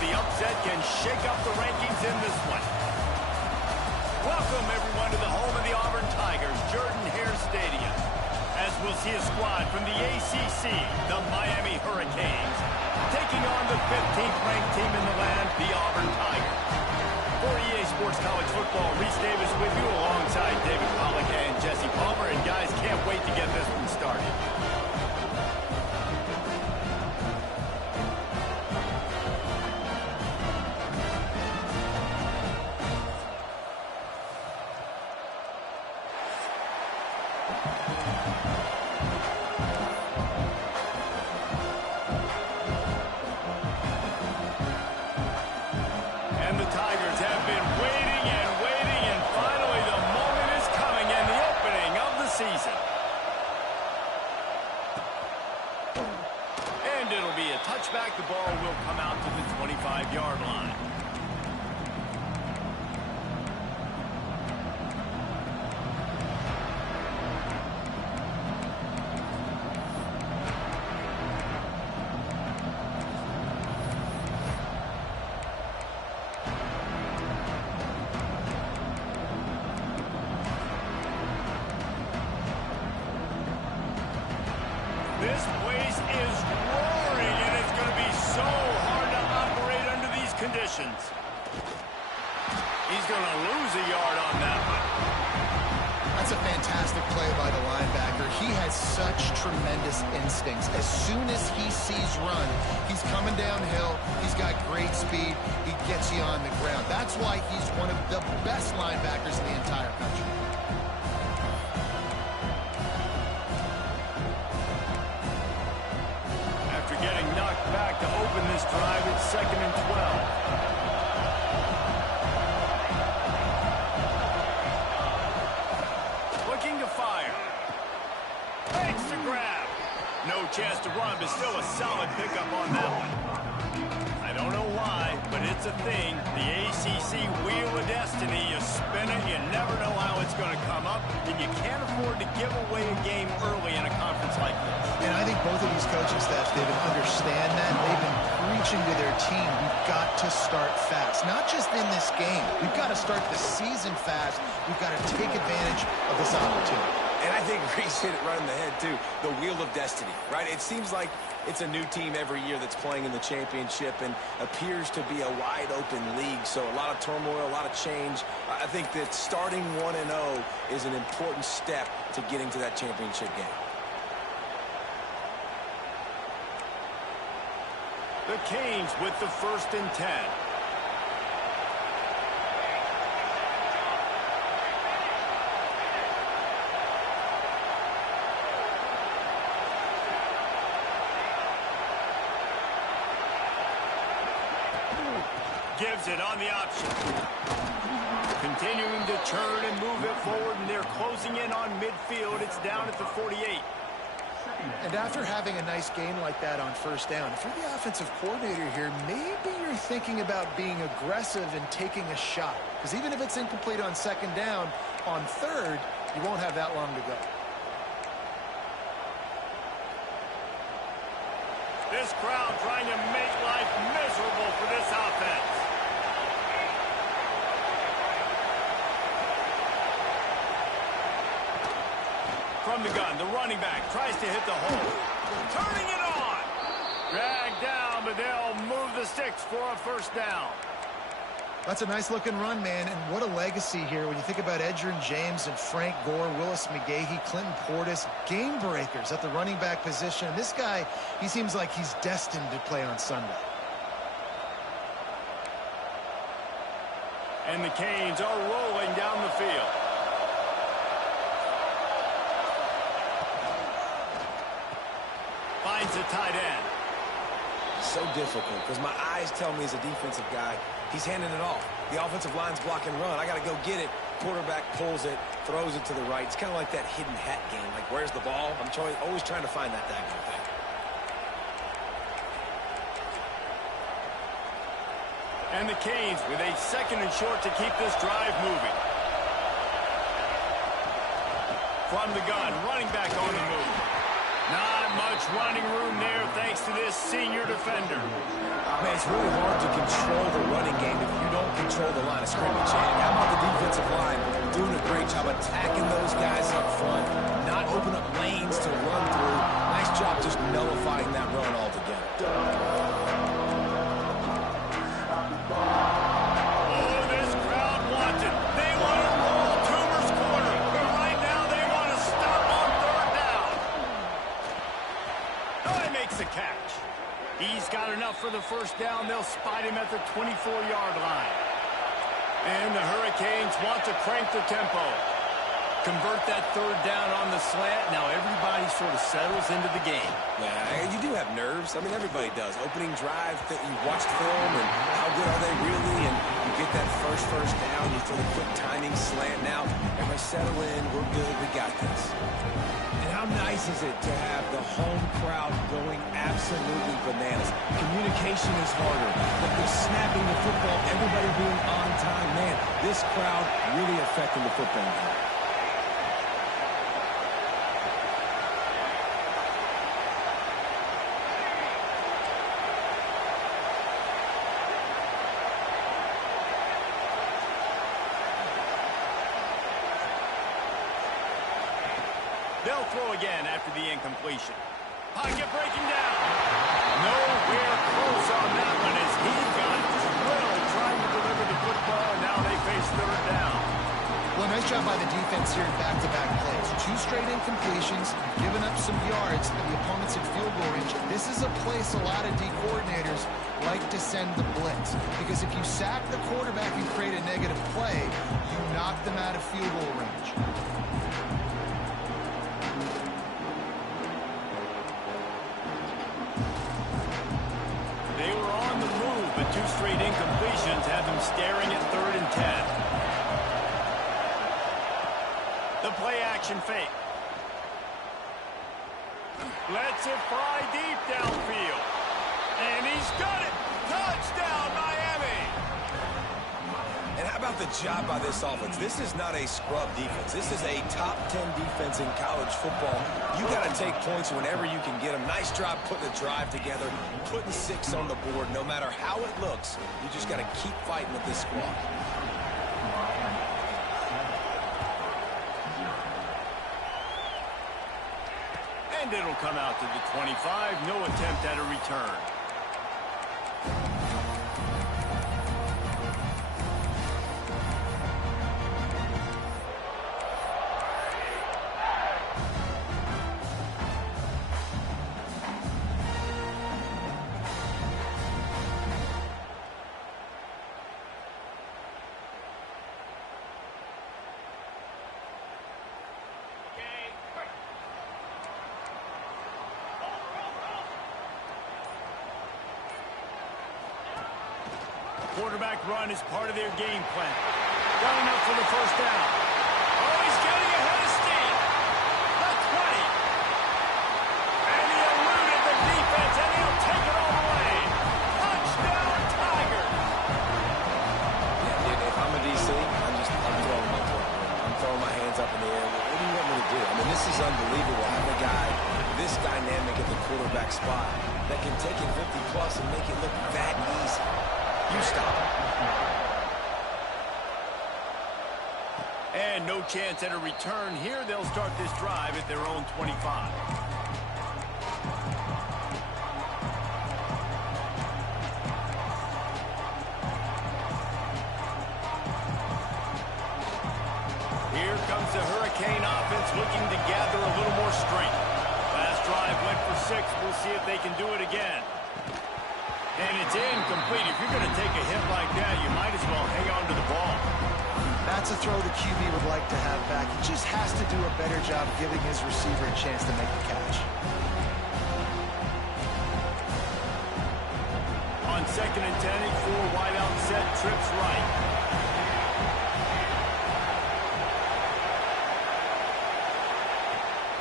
the upset can shake up the rankings in this one. Welcome, everyone, to the home of the Auburn Tigers, Jordan-Hare Stadium, as we'll see a squad from the ACC, the Miami Hurricanes, taking on the 15th ranked team in the land, the Auburn Tigers. For EA Sports College Football, Reese Davis with you alongside David Pollack and Jesse Palmer. And guys, can't wait to get this one started. And the Tigers have been waiting and waiting, and finally the moment is coming and the opening of the season. And it'll be a touchback. The ball will come out to the 25-yard line. This place is roaring, and it's going to be so hard to operate under these conditions. He's going to lose a yard on that one. That's a fantastic play by the linebacker. He has such tremendous instincts. As soon as he sees run, he's coming downhill. He's got great speed. He gets you on the ground. That's why he's one of the best linebackers in the entire country. Getting knocked back to open this drive. It's 2nd and 12. Looking to fire. Fakes the grab. No chance to run, but still a solid pickup on that one. I don't know why, but it's a thing. The ACC Wheel of Destiny. You spin it, you never know how it's going to come up, and you can't afford to give away a game early in a conference like this. And I think both of these coaching staffs, David, understand that. They've been preaching to their team, we've got to start fast. Not just in this game. We've got to start the season fast. We've got to take advantage of this opportunity. And I think Reese hit it right in the head, too. The Wheel of Destiny, right? It seems like it's a new team every year that's playing in the championship and appears to be a wide-open league. So a lot of turmoil, a lot of change. I think that starting 1-0 is an important step to getting to that championship game. The Canes with the 1st and 10. Gives it on the option. Continuing to turn and move it forward, and they're closing in on midfield. It's down at the 48. And after having a nice game like that on 1st down, if you're the offensive coordinator here, maybe you're thinking about being aggressive and taking a shot. Because even if it's incomplete on 2nd down, on 3rd, you won't have that long to go. This crowd trying to make life miserable for this offense. From the gun, the running back tries to hit the hole. Turning it on. Dragged down, but they'll move the sticks for a 1st down. That's a nice-looking run, man, and what a legacy here when you think about Edgerrin James and Frank Gore, Willis McGahee, Clinton Portis, game breakers at the running back position. And this guy, he seems like he's destined to play on Sunday. And the Canes are rolling down the field. Finds a tight end. So difficult because my eyes tell me as a defensive guy, he's handing it off. The offensive line's block and run. I got to go get it. Quarterback pulls it, throws it to the right. It's kind of like that hidden hat game. Like, where's the ball? I'm always trying to find that daggone thing. And the Canes with a 2nd and short to keep this drive moving. From the gun, running back on the move. Not much running room there thanks to this senior defender. Man, it's really hard to control the running game if you don't control the line of scrimmage. And how about the defensive line doing a great job attacking those guys up front, not open up lanes to run through. Nice job just nullifying that run altogether. Oh, this crowd wants it. They want to roll Toomer's corner. But right now they want to stop on third down. Oh, he makes the catch. He's got enough for the first down. They'll spot him at the 24-yard line. And the Hurricanes want to crank the tempo. Convert that third down on the slant. Now everybody sort of settles into the game. Yeah, you do have nerves. I mean, everybody does. Opening drive, you watch film, and how good are they really? And you get that first down. You throw the quick timing slant. Now, everybody settle in. We're good. We got this. And how nice is it to have the home crowd going absolutely bananas? Communication is harder, but they're snapping the football, everybody being on time. Man, this crowd really affecting the football game. They'll throw again after the incompletion. Pocket breaking down. Nowhere close on that one as he got drilled trying to deliver the football, and now they face third down. Well, nice job by the defense here in back-to-back plays. 2 straight incompletions, giving up some yards, and the opponent's in field goal range. This is a place a lot of D coordinators like to send the blitz, because if you sack the quarterback and create a negative play, you knock them out of field goal range. They were on the move, but 2 straight incompletions have them staring at 3rd and 10. The play-action fake. Lets it fly deep downfield. And he's got it. Touchdown, Miami. And how about the job by this offense? This is not a scrub defense. This is a top 10 defense in college football. You got to take points whenever you can get them. Nice job putting the drive together, putting 6 on the board. No matter how it looks, you just got to keep fighting with this squad. And it'll come out to the 25. No attempt at a return. Quarterback run is part of their game plan. Got enough for the first down. Oh, he's getting ahead of steam. The 20. And he eluded the defense, and he'll take it all the way. Touchdown, Tigers. Yeah, if I'm a DC, I'm throwing my foot. I'm throwing my hands up in the air. What do you want me to do? I mean, this is unbelievable. Having a guy this dynamic at the quarterback spot that can take it 50-plus and make it look that easy. You stop. And no chance at a return here. They'll start this drive at their own 25. Here comes the Hurricane offense looking to gather a little more strength. Last drive went for 6. We'll see if they can do it again. And it's incomplete. If you're going to take a hit like that, you might as well hang on to the ball. That's a throw the QB would like to have back. He just has to do a better job giving his receiver a chance to make the catch. On 2nd and 10, 4 wide out set, trips right.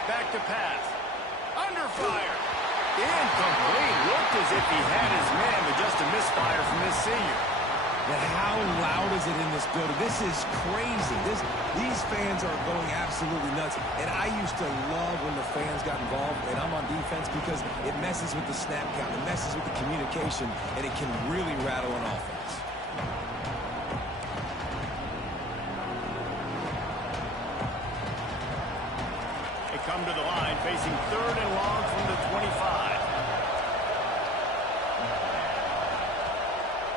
Back to pass. Under fire. Incomplete. Looked as if he had his man, but just a misfire from this senior. And how loud is it in this building? This is crazy. These fans are going absolutely nuts. And I used to love when the fans got involved, and I'm on defense because it messes with the snap count, it messes with the communication, and it can really rattle an offense. They come to the line facing 3rd and long from the 25.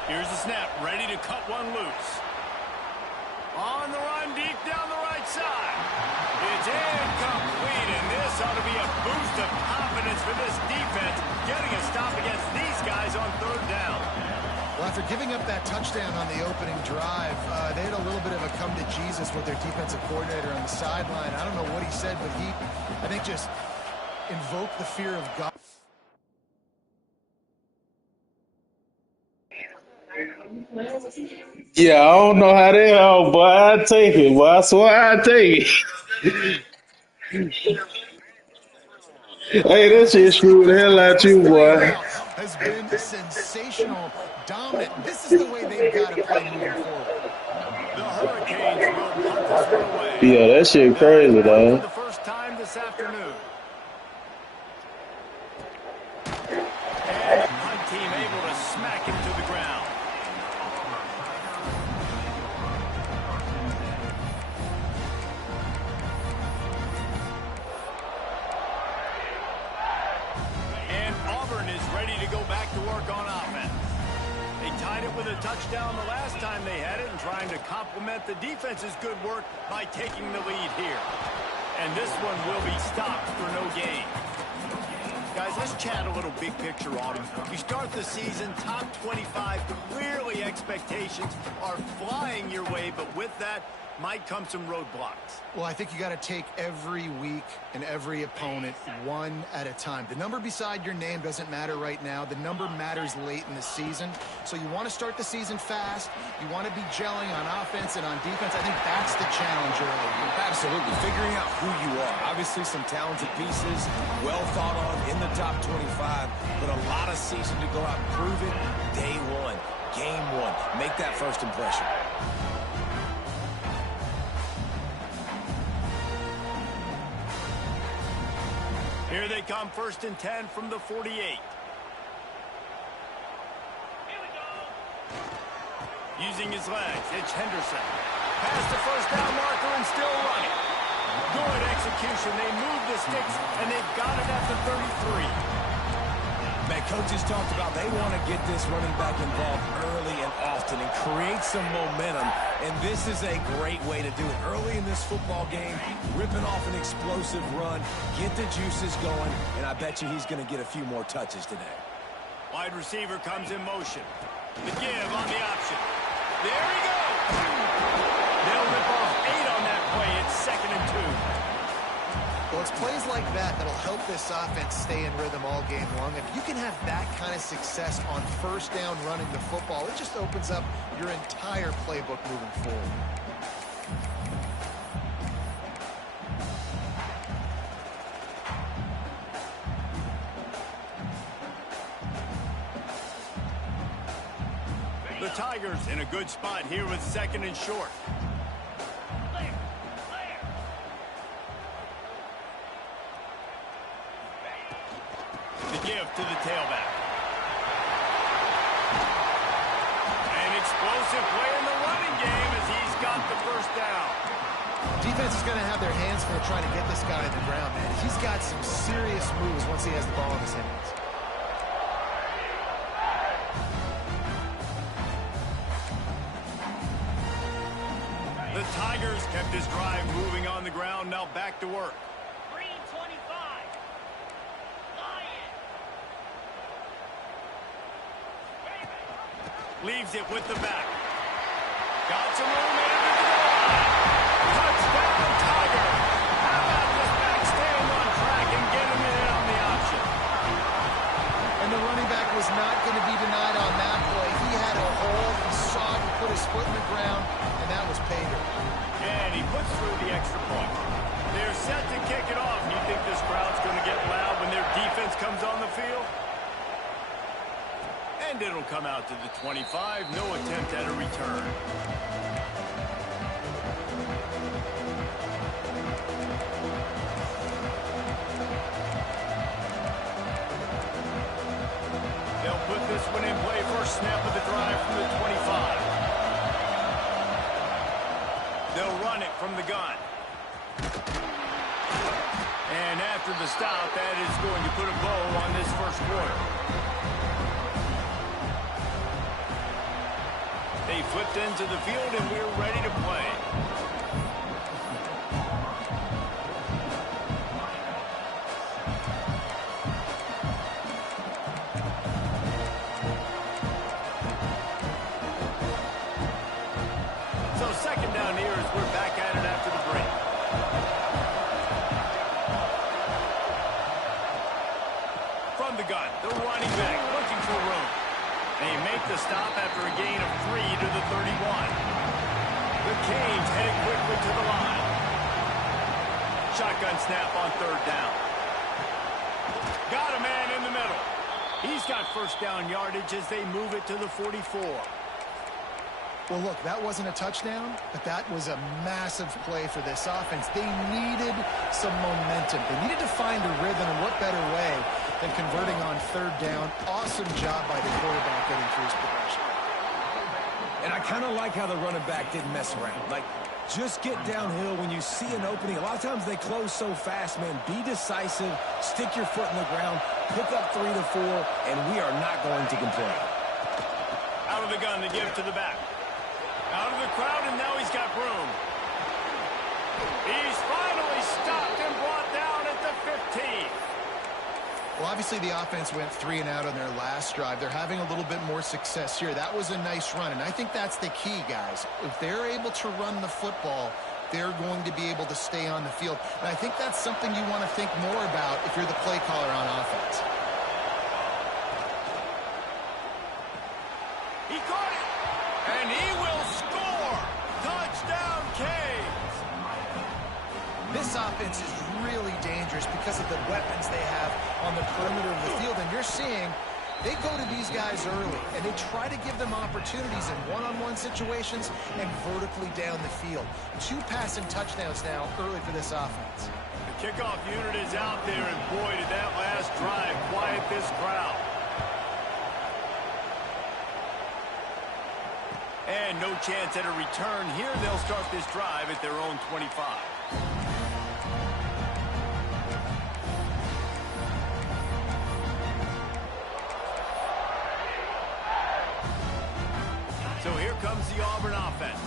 Here's the snap, ready to cut one loose. On the run, deep down the right side. It's incomplete, and this ought to be a boost of confidence for this defense, getting a stop against these guys on 3rd down. Well, after giving up that touchdown on the opening drive, they had a little bit of a come to Jesus with their defensive coordinator on the sideline. I don't know what he said, but he, I think, just invoked the fear of God. Yeah, I don't know how they help, boy. I take it, boy. I swear I take it. Hey, that shit screwed the hell out you, boy. Has been sensational, dominant. This is the way they've got to play moving forward. The Hurricanes will punt this one away. Yeah, that shit crazy, For dog. the first time this afternoon. And the punt team able to smack him to the ground. And Auburn is ready to go back to work on offense. They tied it with a touchdown the last time they had it and trying to complement the defense's good work by taking the lead here. And this one will be stopped for no gain. Guys, let's chat a little big picture on them. You start the season top 25. Clearly expectations are flying your way, but with that might come some roadblocks. Well, I think you got to take every week and every opponent one at a time. The number beside your name doesn't matter right now. The number matters late in the season. So you want to start the season fast. You want to be gelling on offense and on defense. I think that's the challenge early. Absolutely. Figuring out who you are. Obviously some talented pieces, well thought of in the top 25, but a lot of season to go out and prove it. Day one, game one. Make that first impression. Here they come, 1st and 10 from the 48. Using his legs, it's Henderson. Past the first down marker and still running. Good execution. They move the sticks, and they've got it at the 33. Man, coaches talked about they want to get this running back involved early and often and create some momentum, and this is a great way to do it. Early in this football game, ripping off an explosive run, get the juices going, and I bet you he's going to get a few more touches today. Wide receiver comes in motion. The give on the option. There he goes. They'll rip off 8 on that play. It's 2nd and 2. Well, it's plays like that that'll help this offense stay in rhythm all game long. If you can have that kind of success on 1st down running the football, it just opens up your entire playbook moving forward. The Tigers in a good spot here with 2nd and short. The give to the tailback. An explosive play in the running game as he's got the 1st down. Defense is going to have their hands full trying to get this guy on the ground, man. He's got some serious moves once he has the ball in his hands. The Tigers kept this drive moving on the ground, now back to work. Green 25. Lion. Leaves it with the back. Got some room in the goal. Touchdown, Tiger. How about this back staying on track and getting it in on the option? And the running back was not going to be denied on that play. He had a hole. He saw it. He put his foot in the ground, and that was pay dirt. And he puts through the extra point. They're set to kick it off. You think this crowd's going to get loud when their defense comes on the field? And it'll come out to the 25. No attempt at a return. They'll put this one in play. First snap of the drive from the 25. They'll run it from the gun. And after the stop, that is going to put a bow on this first quarter. They flipped into the field, and we're ready to play. So second down here as we're back at it after the break. From the gun, the running back looking for room. They make the stop after a gain of 3 to the 31. The Canes headed quickly to the line. Shotgun snap on third down. Got a man in the middle. He's got first down yardage as they move it to the 44. Well, look, that wasn't a touchdown, but that was a massive play for this offense. They needed some momentum. They needed to find a rhythm, and what better way than converting on third down. Awesome job by the quarterback getting through his progression. And I kind of like how the running back didn't mess around. Like, just get downhill when you see an opening. A lot of times they close so fast, man. Be decisive, stick your foot in the ground, pick up 3 to 4, and we are not going to complain. Out of the gun, they give it to the back. Out of the crowd, and now he's got room. He's finally stopped and brought down at the 15. Well, obviously the offense went 3 and out on their last drive. They're having a little bit more success here. That was a nice run, and I think that's the key, guys. If they're able to run the football, they're going to be able to stay on the field. And I think that's something you want to think more about if you're the play caller on offense. He caught it, and he will score. Touchdown, Canes. This offense is really dangerous because of the weapons they have on the perimeter of the field. And you're seeing they go to these guys early, and they try to give them opportunities in one-on-one situations and vertically down the field. 2 passing touchdowns now early for this offense. The kickoff unit is out there, and boy, did that last drive quiet this crowd. And no chance at a return here. They'll start this drive at their own 25. So here comes the Auburn offense.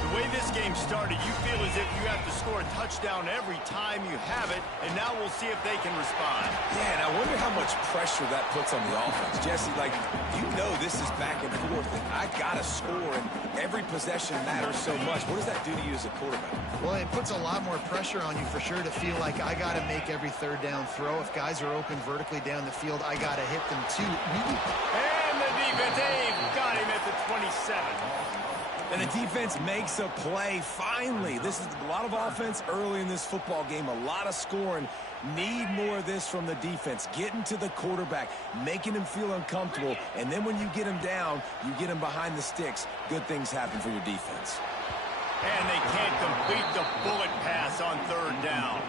The way this game started, you feel as if you have to score a touchdown every time you have it, and now we'll see if they can respond. Yeah, and I wonder how much pressure that puts on the offense. Jesse, like, you know this is back and forth, and I got to score, and every possession matters so much. What does that do to you as a quarterback? Well, it puts a lot more pressure on you for sure to feel like I got to make every third down throw. If guys are open vertically down the field, I got to hit them too. And the defense, Dave, got him at the 27. And the defense makes a play, finally. This is a lot of offense early in this football game, a lot of scoring. Need more of this from the defense. Getting to the quarterback, making him feel uncomfortable, and then when you get him down, you get him behind the sticks. Good things happen for your defense. And they can't complete the bullet pass on third down.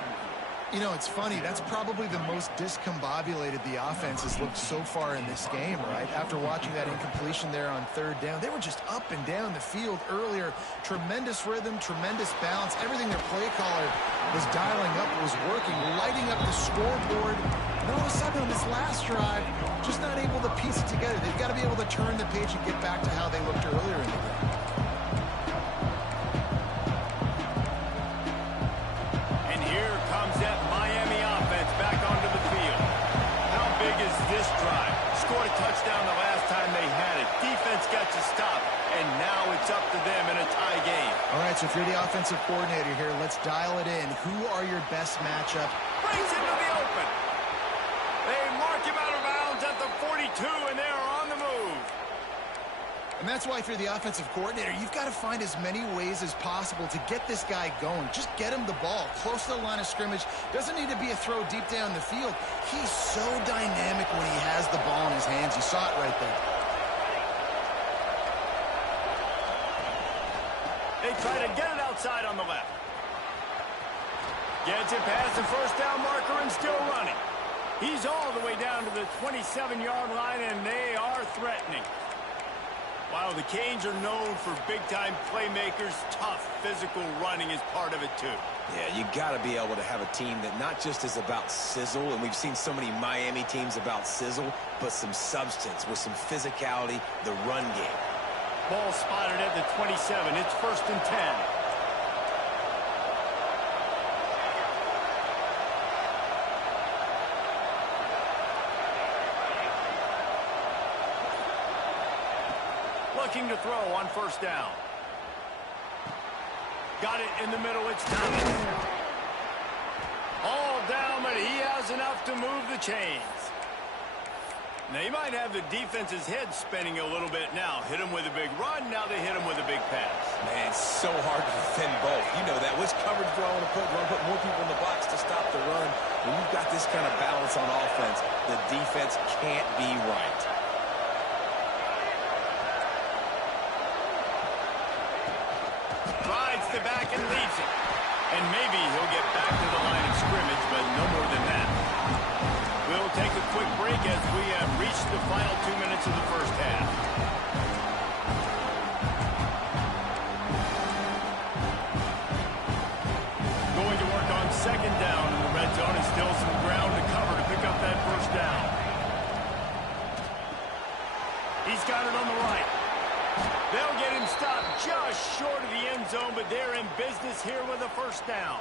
You know, it's funny. That's probably the most discombobulated the offense has looked so far in this game, right? After watching that incompletion there on third down, they were just up and down the field earlier. Tremendous rhythm, tremendous balance. Everything their play caller was dialing up was working, lighting up the scoreboard. And all of a sudden on this last drive, just not able to piece it together. They've got to be able to turn the page and get back to how they looked earlier in the game. This drive scored a touchdown the last time they had it. Defense got to stop, and now it's up to them in a tie game. All right, so if you're the offensive coordinator here, let's dial it in. Who are your best matchup? Brings into the open. They mark him out of bounds at the 42, and they're on the move. And that's why if you're the offensive coordinator, you've got to find as many ways as possible to get this guy going. Just get him the ball close to the line of scrimmage. Doesn't need to be a throw deep down the field. He's so dynamic when he has the ball in his hands. You saw it right there. They try to get it outside on the left. Gets it past the first down marker and still running. He's all the way down to the 27-yard line, and they are threatening. Wow, the Canes are known for big-time playmakers. Tough physical running is part of it, too. Yeah, you got to be able to have a team that not just is about sizzle, and we've seen so many Miami teams about sizzle, but some substance with some physicality, the run game. Ball spotted at the 27. It's 1st and 10. Looking to throw on 1st down. Got it in the middle. It's Thomas. All down, but he has enough to move the chains. Now, you might have the defense's head spinning a little bit now. Hit him with a big run. Now they hit him with a big pass. Man, it's so hard to defend both. You know that. Which coverage do I want to put? Do I want to put more people in the box to stop the run? When you've got this kind of balance on offense, the defense can't be right. Rides the back and leaves it. And maybe he'll get back to the line of scrimmage, but no more than that. We'll take a quick break as we have reached the final 2 minutes of the first half. Going to work on 2nd down in the red zone, and still some ground to cover to pick up that 1st down. He's got it on the right. They'll get him stopped just short of the end zone, but they're in business here with a 1st down.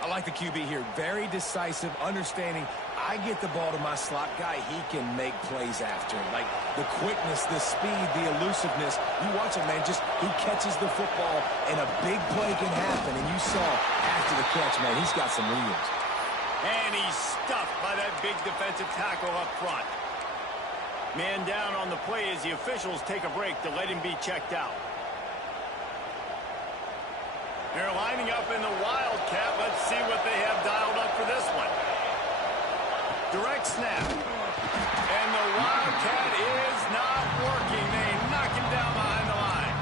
I like the QB here. Very decisive, understanding. I get the ball to my slot guy, he can make plays after. Like the quickness, the speed, the elusiveness. You watch him, man, just he catches the football, and a big play can happen. And you saw after the catch, man, he's got some wheels. And he's stuffed by that big defensive tackle up front. Man down on the play as the officials take a break to let him be checked out. They're lining up in the Wildcat. Let's see what they have dialed up for this one. Direct snap. And the Wildcat is not working. They knock him down behind the line.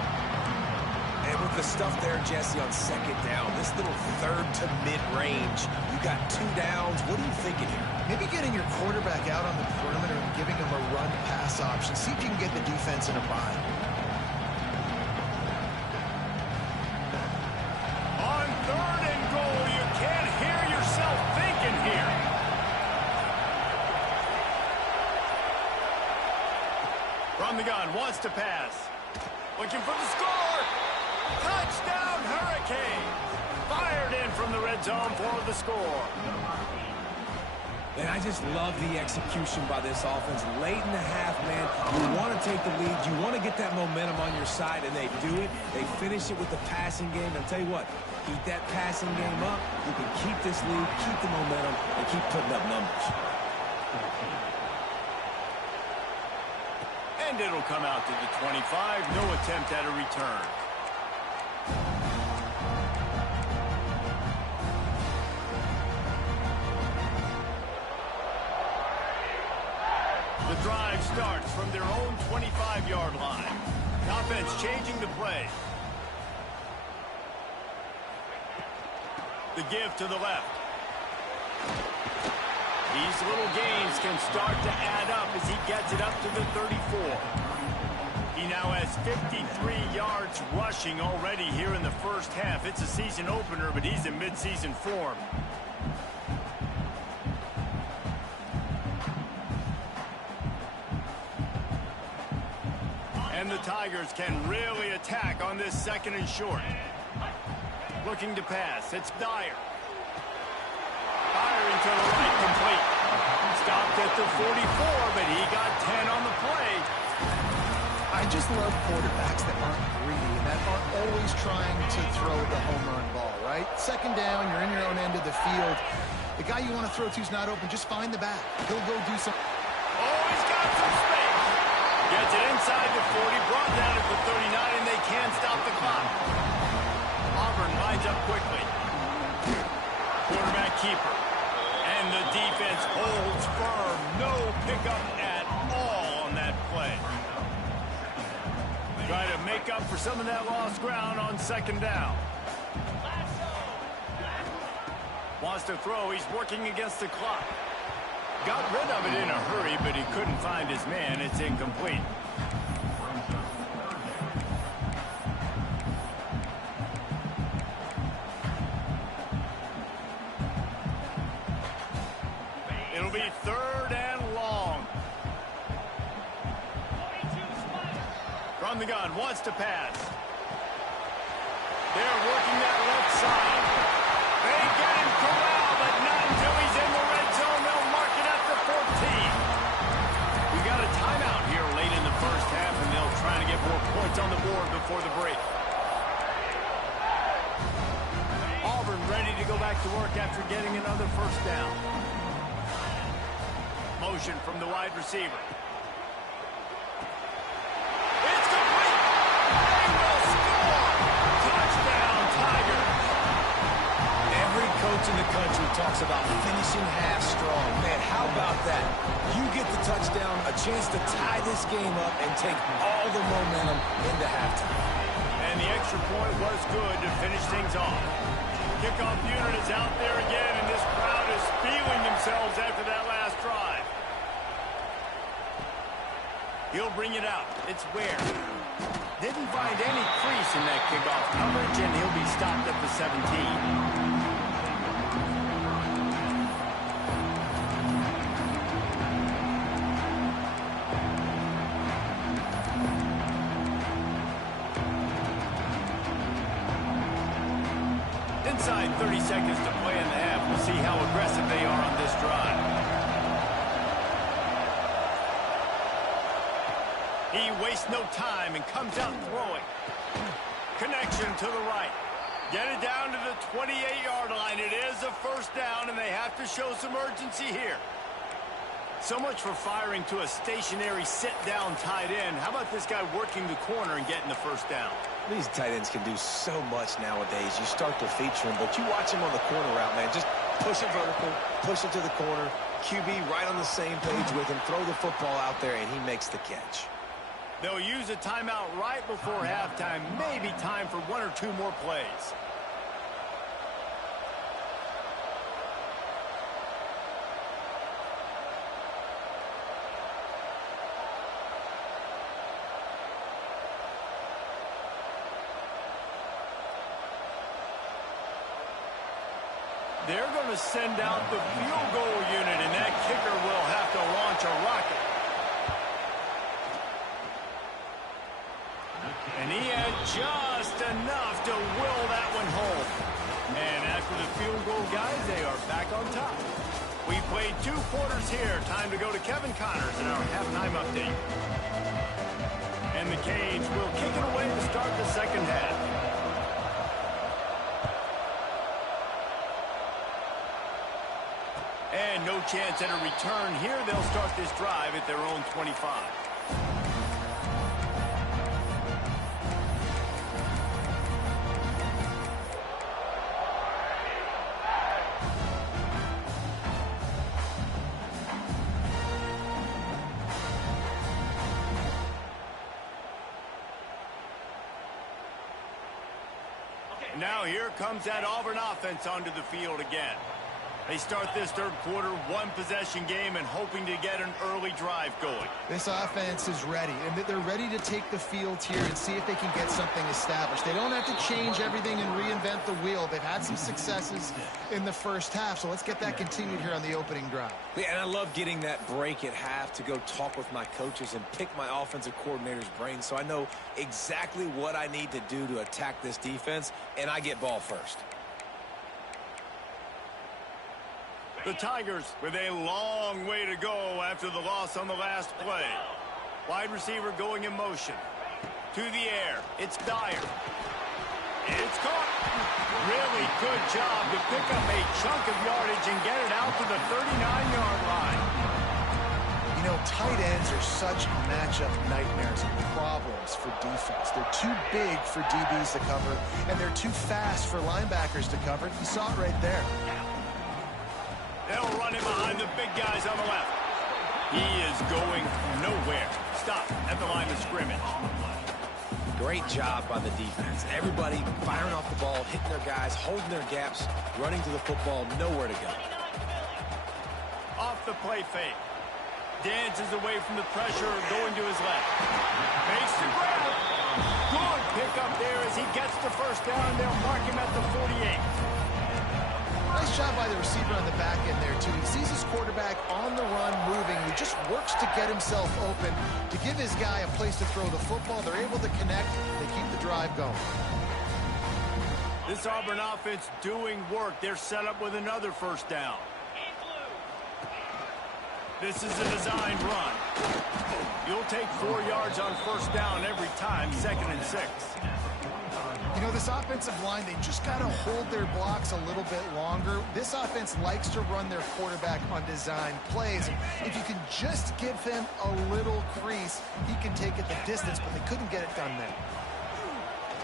And with the stuff there, Jesse, on 2nd down, this little 3rd to mid-range, you got 2 downs. What are you thinking here? Maybe getting your quarterback out on the perimeter and giving him a run-pass option. See if you can get the defense in a bind. On 3rd and goal, you can't hear yourself thinking here. From the gun, wants to pass. Looking for the score. Touchdown, Hurricanes. Fired in from the red zone for the score. And I just love the execution by this offense. Late in the half, man, you want to take the lead. You want to get that momentum on your side, and they do it. They finish it with the passing game. And I'll tell you what, keep that passing game up. You can keep this lead, keep the momentum, and keep putting up numbers. And it'll come out to the 25. No attempt at a return. The drive starts from their own 25-yard line. Offense changing the play. The give to the left. These little gains can start to add up as he gets it up to the 34. He now has 53 yards rushing already here in the first half. It's a season opener, but he's in midseason form. And the Tigers can really attack on this 2nd and short. Looking to pass. It's Dyer. Firing to the right, complete. Stopped at the 44, but he got 10 on the play. I just love quarterbacks that aren't greedy and that aren't always trying to throw the home run ball, right? 2nd down, you're in your own end of the field. The guy you want to throw to is not open. Just find the back. He'll go do something. Oh, he's got some space. Gets it inside the 40, quickly. Quarterback keeper. And the defense holds firm. No pickup at all on that play. Try to make up for some of that lost ground on second down. Wants to throw. He's working against the clock. Got rid of it in a hurry, but he couldn't find his man. It's incomplete. It'll be third and long. From the gun, wants to pass. They're working that left side. They get him corralled, but not until he's in the red zone. They'll mark it at the 14. We got a timeout here late in the first half, and they'll try to get more points on the board before the break. Auburn ready to go back to work after getting another first down. Motion from the wide receiver. It's complete. They will score. Touchdown, Tigers. Every coach in the country talks about finishing half strong. Man, how about that? You get the touchdown, a chance to tie this game up and take all the momentum into halftime. And the extra point was good to finish things off. Kickoff unit is out there again, and this crowd is feeling themselves after that last drive. He'll bring it out. It's Ware. Didn't find any crease in that kickoff coverage, and he'll be stopped at the 17. Inside 30 seconds to play in the half. We'll see how aggressive they are on this drive. He wastes no time and comes out throwing. Connection to the right. Get it down to the 28-yard line. It is a first down, and they have to show some urgency here. So much for firing to a stationary sit-down tight end. How about this guy working the corner and getting the first down? These tight ends can do so much nowadays. You start to feature them, but you watch him on the corner route, man. Just push it vertical, push it to the corner. QB right on the same page with him. Throw the football out there, and he makes the catch. They'll use a timeout right before halftime. Maybe time for one or two more plays. They're going to send out the field goal unit, and that kicker will have to launch a rocket. And he had just enough to will that one home. And after the field goal, guys, they are back on top. We played 2 quarters here. Time to go to Kevin Connors in our halftime update. And the Canes will kick it away to start the second half. And no chance at a return here. They'll start this drive at their own 25. Now here comes that Auburn offense onto the field again. They start this third quarter, one-possession game, and hoping to get an early drive going. This offense is ready, and they're ready to take the field here and see if they can get something established. They don't have to change everything and reinvent the wheel. They've had some successes in the first half, so let's get that continued here on the opening drive. Yeah, and I love getting that break at half to go talk with my coaches and pick my offensive coordinator's brain so I know exactly what I need to do to attack this defense, and I get ball first. The Tigers with a long way to go after the loss on the last play. Wide receiver going in motion. To the air. It's Dyer. It's caught. Really good job to pick up a chunk of yardage and get it out to the 39-yard line. He You know, tight ends are such matchup nightmares and problems for defense. They're too big for DBs to cover, and they're too fast for linebackers to cover. You saw it right there. They'll run him behind the big guys on the left. He is going nowhere. Stop at the line of scrimmage. Great job by the defense. Everybody firing off the ball, hitting their guys, holding their gaps, running to the football, nowhere to go. Off the play fake. Dances away from the pressure, going to his left. Makes the grab. Good pickup there as he gets the first down. They'll mark him at the 48. Nice job by the receiver on the back end there, too. He sees his quarterback on the run moving. He just works to get himself open to give his guy a place to throw the football. They're able to connect. They keep the drive going. This Auburn offense doing work. They're set up with another first down. This is a designed run. You'll take 4 yards on first down every time, 2nd and 6. You know, this offensive line, they just got to hold their blocks a little bit longer. This offense likes to run their quarterback on design plays. If you can just give him a little crease, he can take it the distance, but they couldn't get it done there.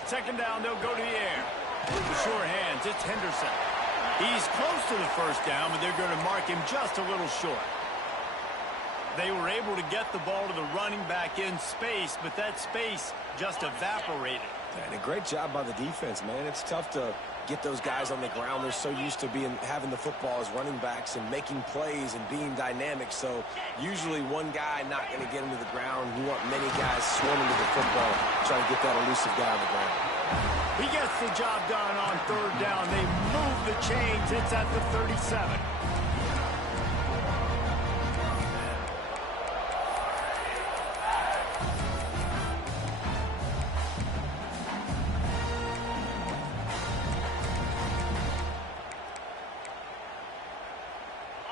2nd down, they'll go to the air. With the sure hands, it's Henderson. He's close to the first down, but they're going to mark him just a little short. They were able to get the ball to the running back in space, but that space just evaporated. And a great job by the defense, man. It's tough to get those guys on the ground. They're so used to having the football as running backs and making plays and being dynamic. So usually one guy not going to get him to the ground. You want many guys swarming to the football, trying to get that elusive guy on the ground. He gets the job done on 3rd down. They move the chains. It's at the 37.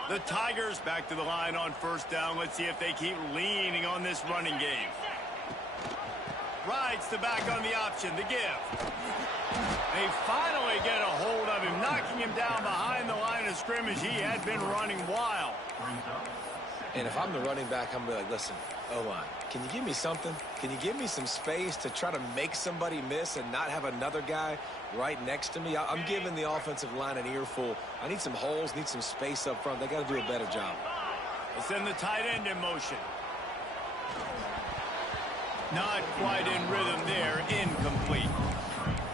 The Tigers back to the line on first down. Let's see if they keep leaning on this running game. Rides the back on the option, the give. They finally get a hold of him, knocking him down behind the line of scrimmage. He had been running wild. And if I'm the running back, I'm going to be like, listen, O-line, can you give me something? Can you give me some space to try to make somebody miss and not have another guy right next to me? I'm giving the offensive line an earful. I need some holes, need some space up front. They got to do a better job. They send the tight end in motion. Not quite in rhythm there, incomplete.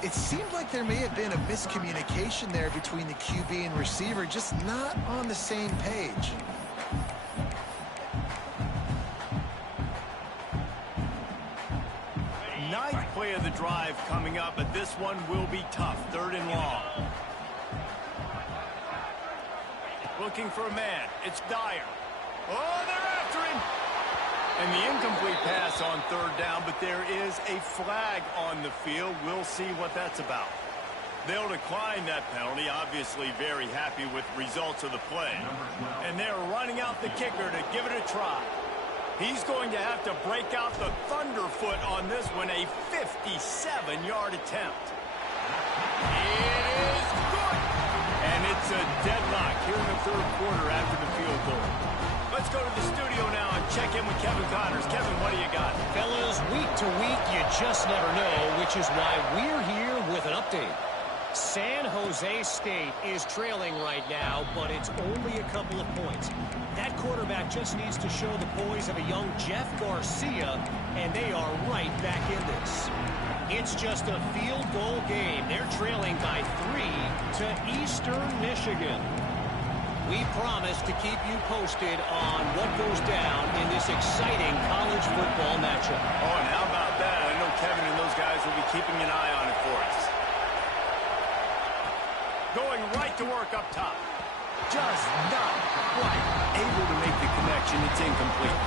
It seemed like there may have been a miscommunication there between the QB and receiver, just not on the same page. Ninth play of the drive coming up, but this one will be tough. 3rd and long. Looking for a man. It's Dyer. Oh, they're after him. And the incomplete pass on 3rd down, but there is a flag on the field. We'll see what that's about. They'll decline that penalty, obviously very happy with results of the play. And they're running out the kicker to give it a try. He's going to have to break out the thunderfoot on this one, a 57-yard attempt. It is good. And it's a deadlock here in the 3rd quarter after the field goal. Let's go to the studio now and check in with Kevin Connors. Kevin, what do you got? Fellas, week to week, you just never know, which is why we're here with an update. San Jose State is trailing right now, but it's only a couple of points. That quarterback just needs to show the poise of a young Jeff Garcia, and they are right back in this. It's just a field goal game. They're trailing by 3 to Eastern Michigan. We promise to keep you posted on what goes down in this exciting college football matchup. Oh, and how about that? I know Kevin and those guys will be keeping an eye on it for us. Going right to work up top. Just not quite able to make the connection. It's incomplete.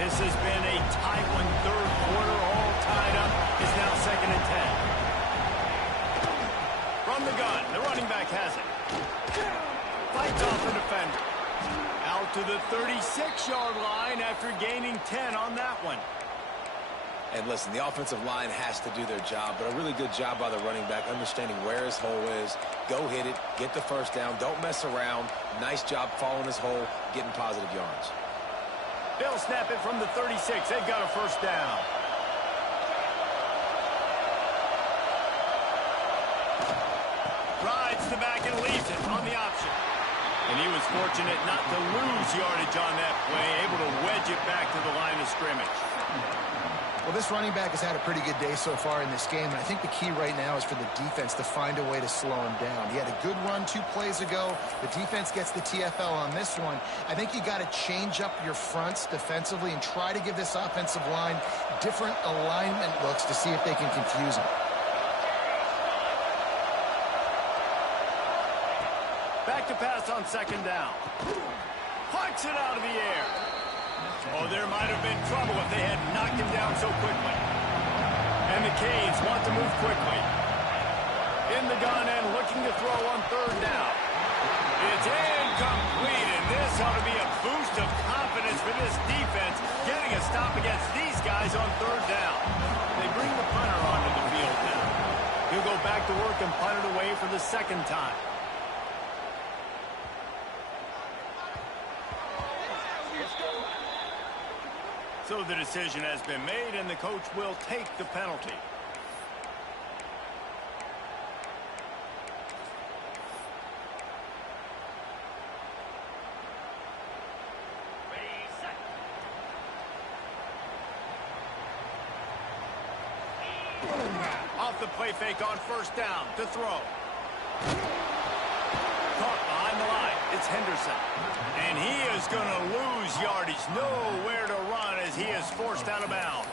This has been a tight one. 3rd quarter, all tied up. It's now 2nd and 10. From the gun, the running back has it. Fights off the defender. Out to the 36-yard line after gaining 10 on that one. And listen, the offensive line has to do their job, but a really good job by the running back, understanding where his hole is. Go hit it, get the first down, don't mess around. Nice job following his hole, getting positive yards. They'll snap it from the 36. They've got a first down. Rides the back and leaves it on the option. And he was fortunate not to lose yardage on that play, able to wedge it back to the line of scrimmage. Well, this running back has had a pretty good day so far in this game, and I think the key right now is for the defense to find a way to slow him down. He had a good run 2 plays ago. The defense gets the TFL on this one. I think you got to change up your fronts defensively and try to give this offensive line different alignment looks to see if they can confuse him. Back to pass on second down. Pucks it out of the air. Oh, there might have been trouble if they had knocked him down so quickly. And the Canes want to move quickly. In the gun and looking to throw on third down. It's incomplete, and this ought to be a boost of confidence for this defense, getting a stop against these guys on third down. They bring the punter onto the field now. He'll go back to work and punt it away for the second time. So the decision has been made, and the coach will take the penalty. Off the play fake on first down to throw. Caught behind the line. It's Henderson. And he is going to lose yardage. Nowhere to run as he is forced out of bounds.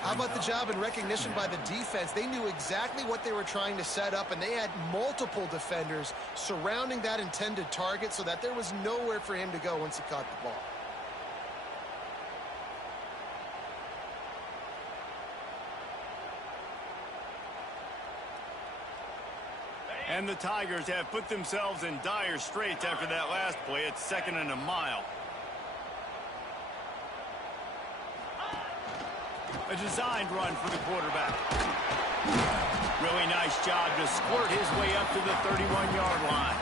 How about the job and recognition by the defense? They knew exactly what they were trying to set up, and they had multiple defenders surrounding that intended target so that there was nowhere for him to go once he caught the ball. And the Tigers have put themselves in dire straits after that last play. It's 2nd and a mile. A designed run for the quarterback. Really nice job to squirt his way up to the 31-yard line.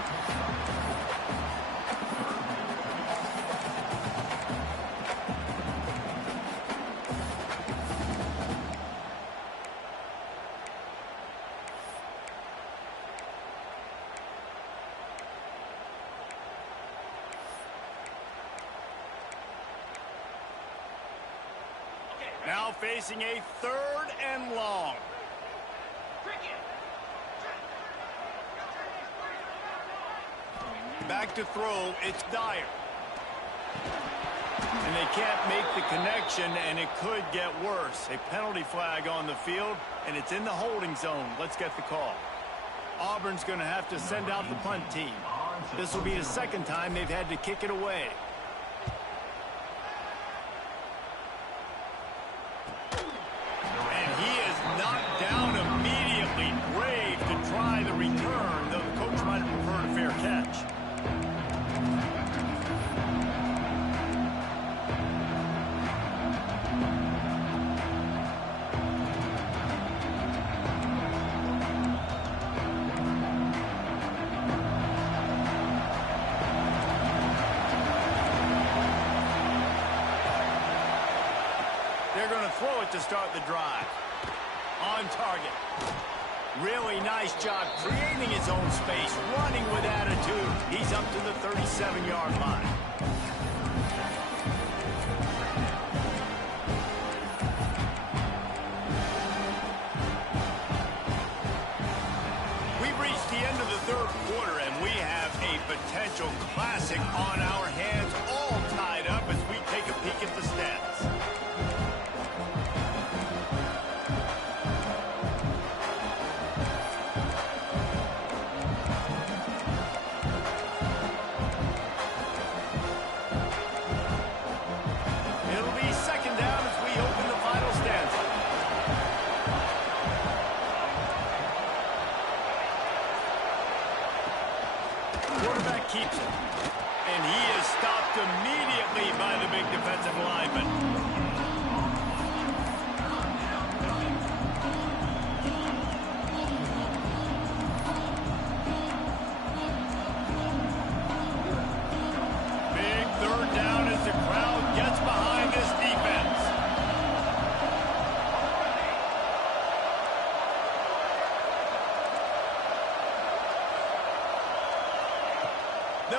Now facing a 3rd and long. Back to throw, it's Dyer. And they can't make the connection, and it could get worse. A penalty flag on the field, and it's in the holding zone. Let's get the call. Auburn's going to have to send out the punt team. This will be the 2nd time they've had to kick it away. Down immediately, brave to try the return, though the coach might have preferred a fair catch. They're going to throw it to start the drive. On target. Really nice job creating his own space, running with attitude. He's up to the 37-yard line. We've reached the end of the 3rd quarter, and we have a potential classic on our hands, all tied up as we take a peek at the stats. Quarterback keeps it. And he is stopped immediately by the big defensive lineman.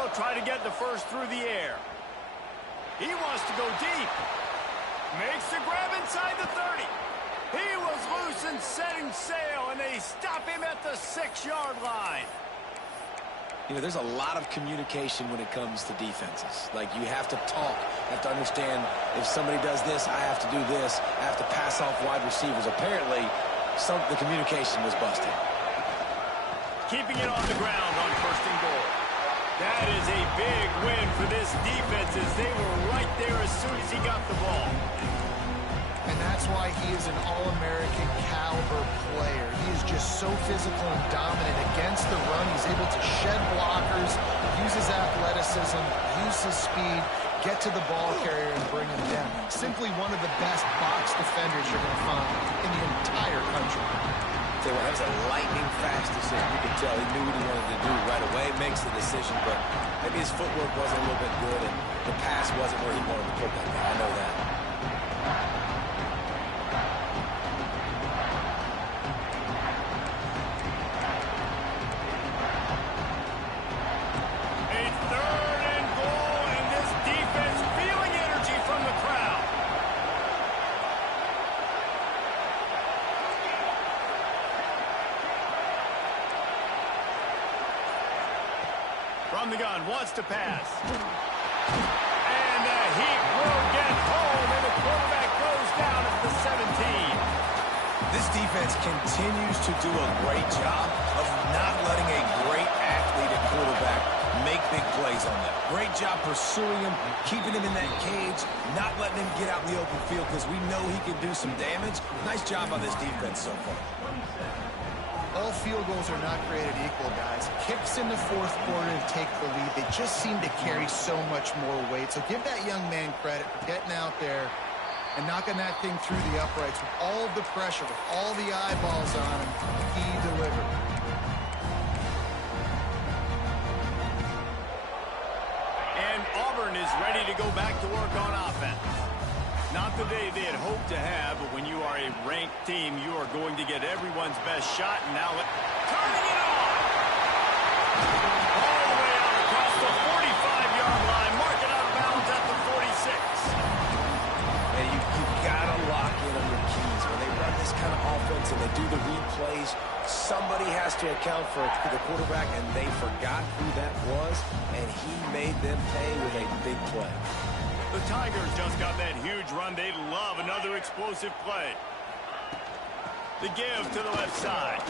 they'll try to get the first through the air. He wants to go deep. Makes the grab inside the 30. He was loose and setting sail, and they stop him at the 6-yard line. You know, there's a lot of communication when it comes to defenses. Like, you have to talk, you have to understand if somebody does this, I have to do this. I have to pass off wide receivers. Apparently, the communication was busted. Keeping it on the ground on 1st and goal. That is a big win for this defense as they were right there as soon as he got the ball. And that's why he is an All-American caliber player. He is just so physical and dominant against the run. He's able to shed blockers, use his athleticism, use his speed, get to the ball carrier and bring him down. Simply one of the best box defenders you're going to find in the entire country. That was a lightning-fast decision. You could tell he knew what he wanted to do right away, makes the decision, but maybe his footwork wasn't a little bit good, and the pass wasn't where he wanted to put that guy. I know that. A 3rd and goal, and this defense feeling energy from the crowd. From the gun, wants to pass. And the heat will get home, and the quarterback goes down at the 17. This defense continues to do a great job of not letting a great athlete at quarterback make big plays on them. Great job pursuing him, keeping him in that cage, not letting him get out in the open field because we know he can do some damage. Nice job on this defense so far. All field goals are not created equal, guys. Kicks in the 4th quarter to take the lead. They just seem to carry so much more weight. So give that young man credit for getting out there and knocking that thing through the uprights with all of the pressure, with all the eyeballs on him. He delivered. And Auburn is ready to go back to work on offense. Not the day they had hoped to have, but when you are a ranked team, you are going to get everyone's best shot. And now turning it on! All the way out across the 45-yard line. Mark it out of bounds at the 46. And you've got to lock in on your keys. When they run this kind of offense and they do the read plays, somebody has to account for the quarterback, and they forgot who that was, and he made them pay with a big play. The Tigers just got that huge run. They'd love another explosive play. The give to the left side.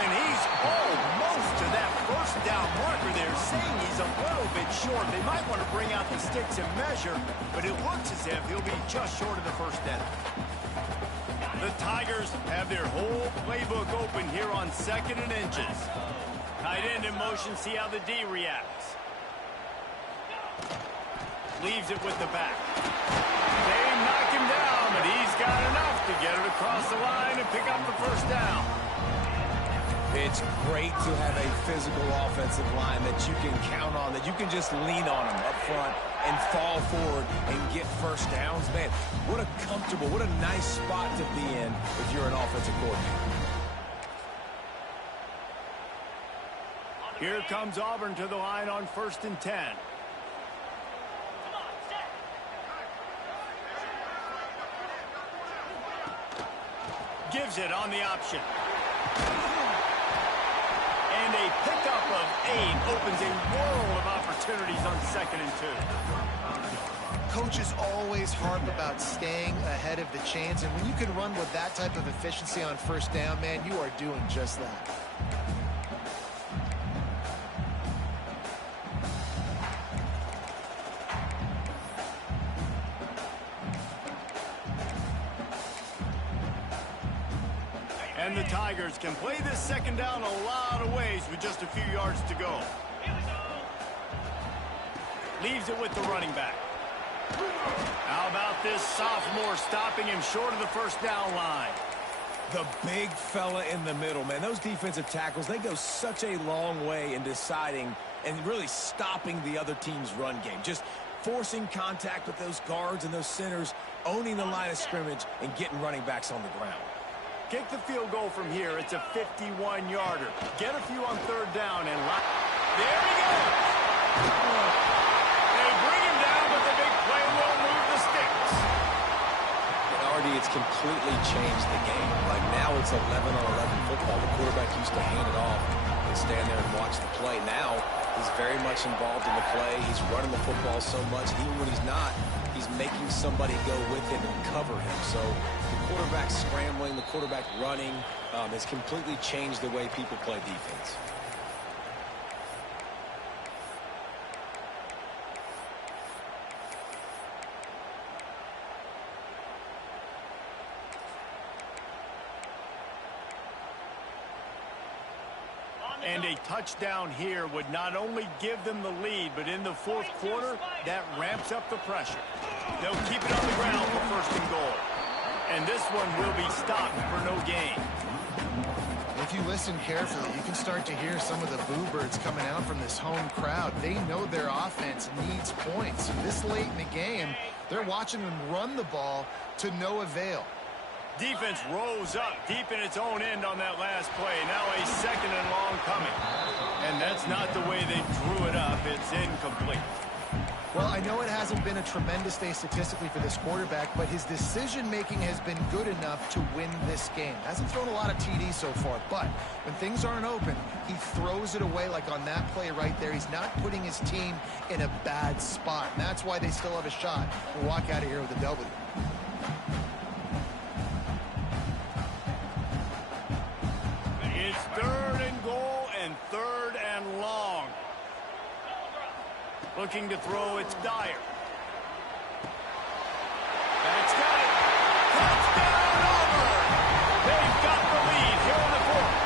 And he's almost to that 1st down marker there, saying he's a little bit short. They might want to bring out the sticks and measure, but it looks as if he'll be just short of the 1st down. The Tigers have their whole playbook open here on 2nd and inches. Tight end in motion, see how the D reacts. Leaves it with the back. They knock him down, but he's got enough to get it across the line and pick up the 1st down. It's great to have a physical offensive line that you can count on, that you can just lean on them up front and fall forward and get 1st downs. Man, what a comfortable, what a nice spot to be in if you're an offensive coordinator. Here comes Auburn to the line on 1st and 10. Gives it on the option. And a pickup of 8 opens a world of opportunities on 2nd and 2. Coaches always harp about staying ahead of the chains, and when you can run with that type of efficiency on 1st down, man, you are doing just that. And the Tigers can play this 2nd down a lot of ways with just a few yards to go. Leaves it with the running back. How about this sophomore stopping him short of the 1st down line? The big fella in the middle, man. Those defensive tackles, they go such a long way in deciding and really stopping the other team's run game. Just forcing contact with those guards and those centers, owning the line of scrimmage, and getting running backs on the ground. Kick the field goal from here. It's a 51-yarder. Get a few on 3rd down and lock. There he goes. They bring him down, but the big play will move the sticks. And already it's completely changed the game. Like now it's 11-on-11 football. The quarterback used to hand it off and stand there and watch the play. Now he's very much involved in the play. He's running the football so much. Even when he's not, he's making somebody go with him and cover him. So the quarterback scrambling, the quarterback running has completely changed the way people play defense. And a touchdown here would not only give them the lead, but in the fourth quarter, that ramps up the pressure. They'll keep it on the ground for first and goal. And this one will be stopped for no gain. If you listen carefully, you can start to hear some of the boo birds coming out from this home crowd. They know their offense needs points. This late in the game, they're watching them run the ball to no avail. Defense rose up deep in its own end on that last play. Now a second and long coming. And that's not the way they drew it up. It's incomplete. Well, I know it hasn't been a tremendous day statistically for this quarterback, but his decision-making has been good enough to win this game. Hasn't thrown a lot of TDs so far, but when things aren't open, he throws it away like on that play right there. He's not putting his team in a bad spot, and that's why they still have a shot to walk out of here with a W. It's third and goal and third and long. Looking to throw, it's Dyer. That's got it. Touchdown, Auburn! They've got the lead here in the fourth.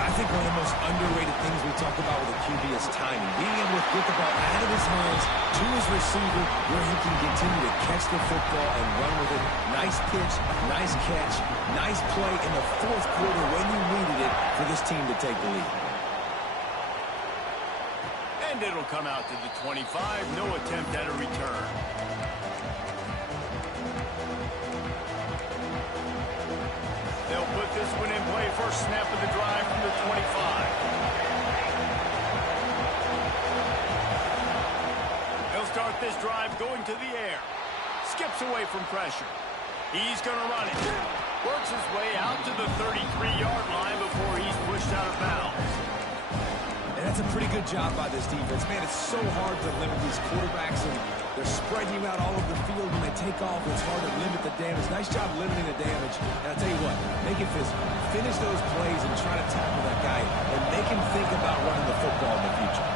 I think one of the most underrated things we talk about with a QB is timing. Being able to get the ball out of his hands to his receiver where he can continue to catch the football and run with it. Nice pitch, nice catch, nice play in the fourth quarter when you needed it for this team to take the lead. And it'll come out to the 25. No attempt at a return. They'll put this one in play. First snap of the drive from the 25. He'll start this drive going to the air. Skips away from pressure. He's going to run it. Works his way out to the 33-yard line before he's pushed out of bounds. And that's a pretty good job by this defense. Man, it's so hard to limit these quarterbacks, and they're spreading you out all over the field. When they take off, it's hard to limit the damage. Nice job limiting the damage. And I'll tell you what, make it physical. Finish those plays and try to tackle that guy and make him think about running the football in the future.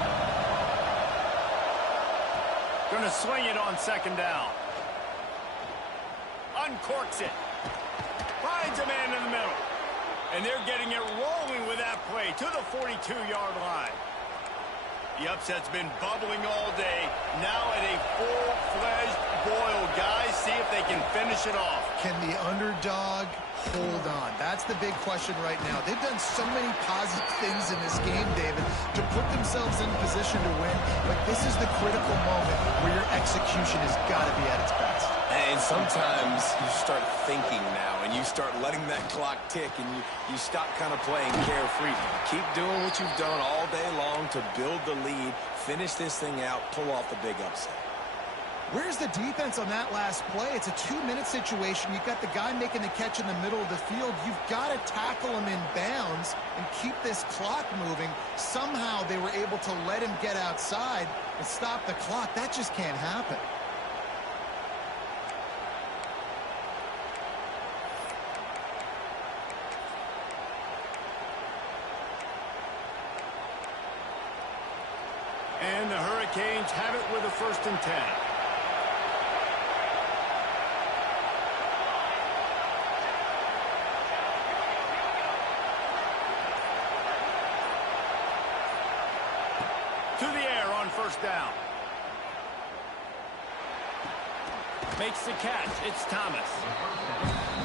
Going to swing it on second down. Uncorks it. Finds a man in the middle. And they're getting it rolling with that play to the 42-yard line. The upset's been bubbling all day. Now at a full-fledged boil. Guys, see if they can finish it off. Can the underdog hold on? That's the big question right now. They've done so many positive things in this game, David, to put themselves in position to win. But this is the critical moment where your execution has got to be at its best. And sometimes you start thinking now, and you start letting that clock tick, and you stop kind of playing carefree. Keep doing what you've done all day long to build the lead, finish this thing out, pull off the big upset. Where's the defense on that last play? It's a 2-minute situation. You've got the guy making the catch in the middle of the field. You've got to tackle him in bounds and keep this clock moving. Somehow they were able to let him get outside and stop the clock. That just can't happen. And the Hurricanes have it with a 1st and 10. To the air on 1st down. Makes the catch. It's Thomas.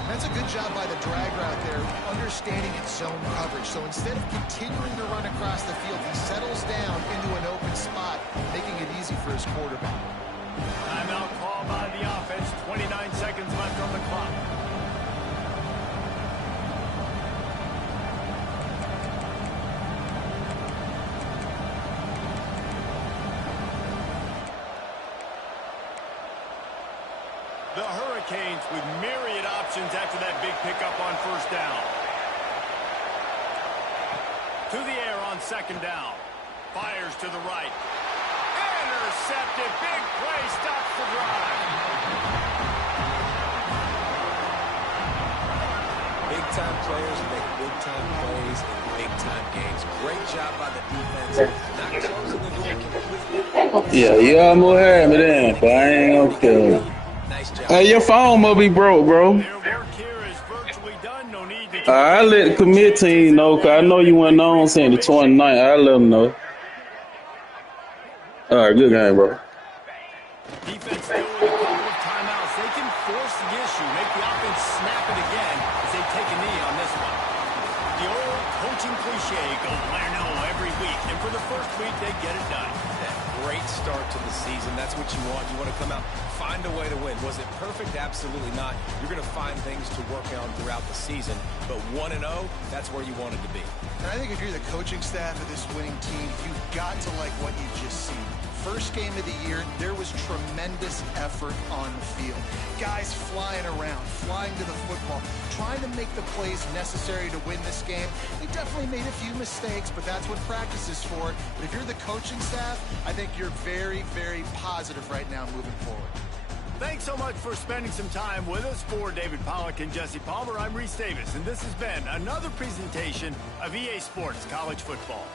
That's a good job by the drag route there, understanding its zone coverage. So instead of continuing to run across the field, he settles down into an open spot, making it easy for his quarterback. Timeout call by the offense. 29 seconds left on the clock. The Hurricanes with myriad options after that big pickup on first down. To the air on second down. Fires to the right. Intercepted. Big play. Stops the drive. Big-time players make big-time plays in big-time games. Great job by the defense. Not closing the door completely. Yeah, you almost had me then, but I ain't gonna kill you. Nice job. Hey, your phone must be broke, bro. Their work here is virtually done. No need to... I let the commit team know, because I know you went on saying the 29th. I let them know. All right, good game, bro. Defense still with a couple of timeouts. They can force the issue, make the offense snap it again as they take a knee on this one. The old coaching cliche, go win or no every week. And for the first week, they get it done. Great start to the season. That's what you want. You want to come out, find a way to win. Was it perfect? Absolutely not. You're going to find things to work on throughout the season. But 1-0, that's where you wanted to be. And I think if you're the coaching staff of this winning team, you've got to like what you've just seen. First game of the year, there was tremendous effort on the field. Guys flying around, flying to the football, trying to make the plays necessary to win this game. They definitely made a few mistakes, but that's what practice is for. But if you're the coaching staff, I think you're very, very positive right now moving forward. Thanks so much for spending some time with us. For David Pollack and Jesse Palmer, I'm Reese Davis, and this has been another presentation of EA Sports College Football.